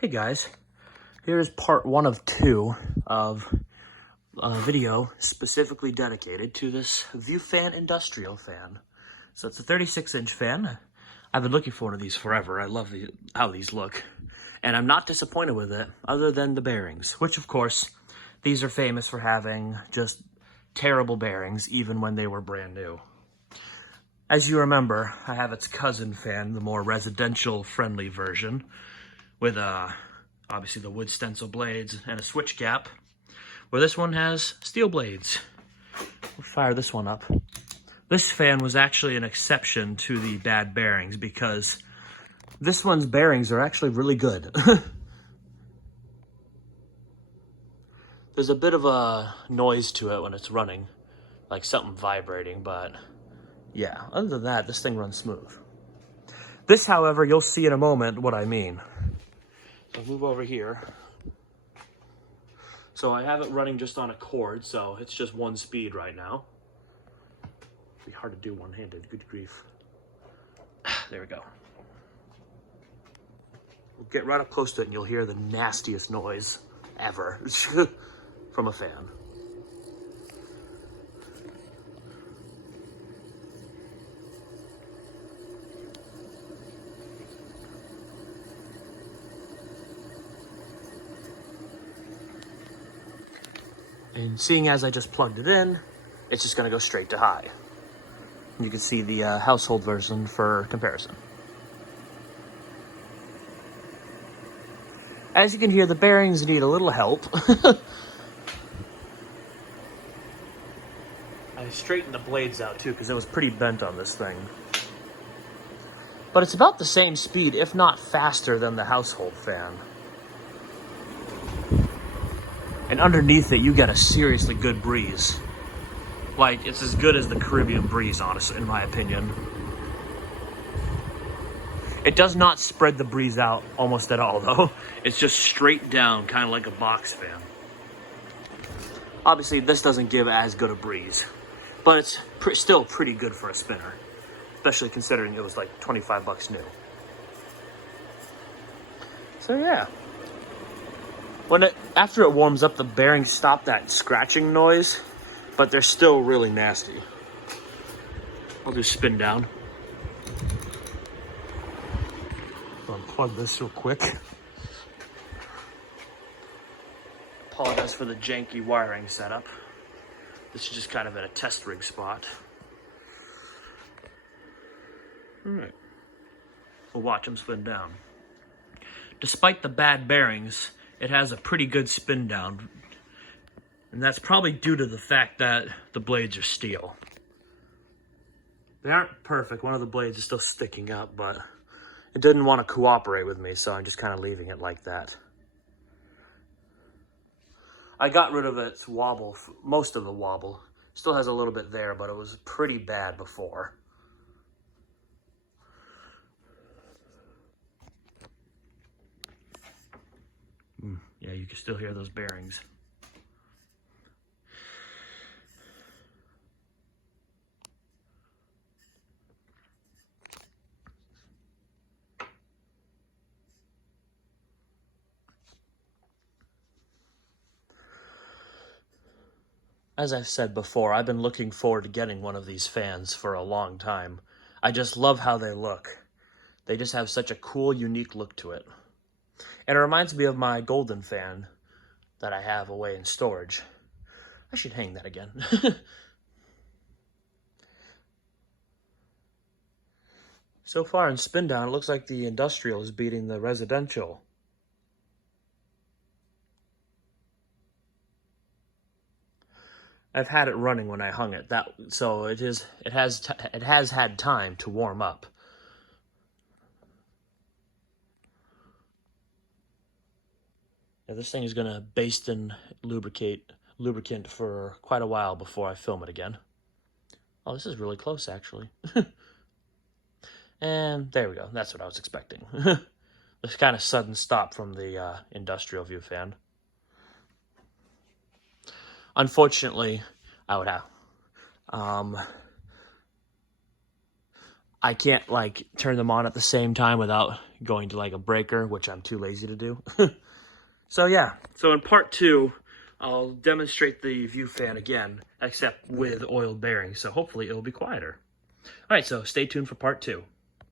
Hey guys, here's part 1 of 2 of a video specifically dedicated to this Viewfan industrial fan. So it's a 36-inch fan. I've been looking for one of these forever. I love how these look. And I'm not disappointed with it, other than the bearings, which of course, these are famous for having just terrible bearings, even when they were brand new. As you remember, I have its cousin fan, the more residential-friendly version, with obviously the wood stencil blades and a switch gap, where this one has steel blades. We'll fire this one up. This fan was actually an exception to the bad bearings because this one's bearings are actually really good. There's a bit of a noise to it when it's running, like something vibrating, but yeah, other than that, this thing runs smooth. This, however, you'll see in a moment what I mean. So move over here. So I have it running just on a cord, so it's just one speed right now. It'd be hard to do one-handed, good grief. There we go. We'll get right up close to it and you'll hear the nastiest noise ever from a fan. And seeing as I just plugged it in, it's just gonna go straight to high. You can see the household version for comparison. As you can hear, the bearings need a little help. I straightened the blades out too, because it was pretty bent on this thing. But it's about the same speed, if not faster, than the household fan. And underneath it, you get a seriously good breeze. Like, it's as good as the Caribbean breeze, honestly, in my opinion. It does not spread the breeze out almost at all, though. It's just straight down, kind of like a box fan. Obviously, this doesn't give as good a breeze, but it's still pretty good for a spinner, especially considering it was like 25 bucks new. So yeah. After it warms up, the bearings stop that scratching noise, but they're still really nasty. I'll just spin down. I'll unplug this real quick. Apologize for the janky wiring setup. This is just kind of at a test rig spot. Alright. We'll watch them spin down. Despite the bad bearings, it has a pretty good spin down. And that's probably due to the fact that the blades are steel. They aren't perfect. One of the blades is still sticking up, but it didn't want to cooperate with me, so I'm just kind of leaving it like that. I got rid of its wobble, most of the wobble. Still has a little bit there, but it was pretty bad before. Yeah, you can still hear those bearings. As I've said before, I've been looking forward to getting one of these fans for a long time. I just love how they look. They just have such a cool, unique look to it. And it reminds me of my Golden fan that I have away in storage. I should hang that again. So far in spin down, it looks like the industrial is beating the residential. I've had it running when I hung it, so it has had time to warm up. Yeah, this thing is gonna baste and lubricant for quite a while before I film it again. Oh, this is really close, actually. And there we go. That's what I was expecting. This kind of sudden stop from the industrial view fan. Unfortunately, I I can't like turn them on at the same time without going to like a breaker, which I'm too lazy to do. So yeah, so in part 2, I'll demonstrate the View fan again, except with oiled bearings, so hopefully it'll be quieter. All right, so stay tuned for part 2.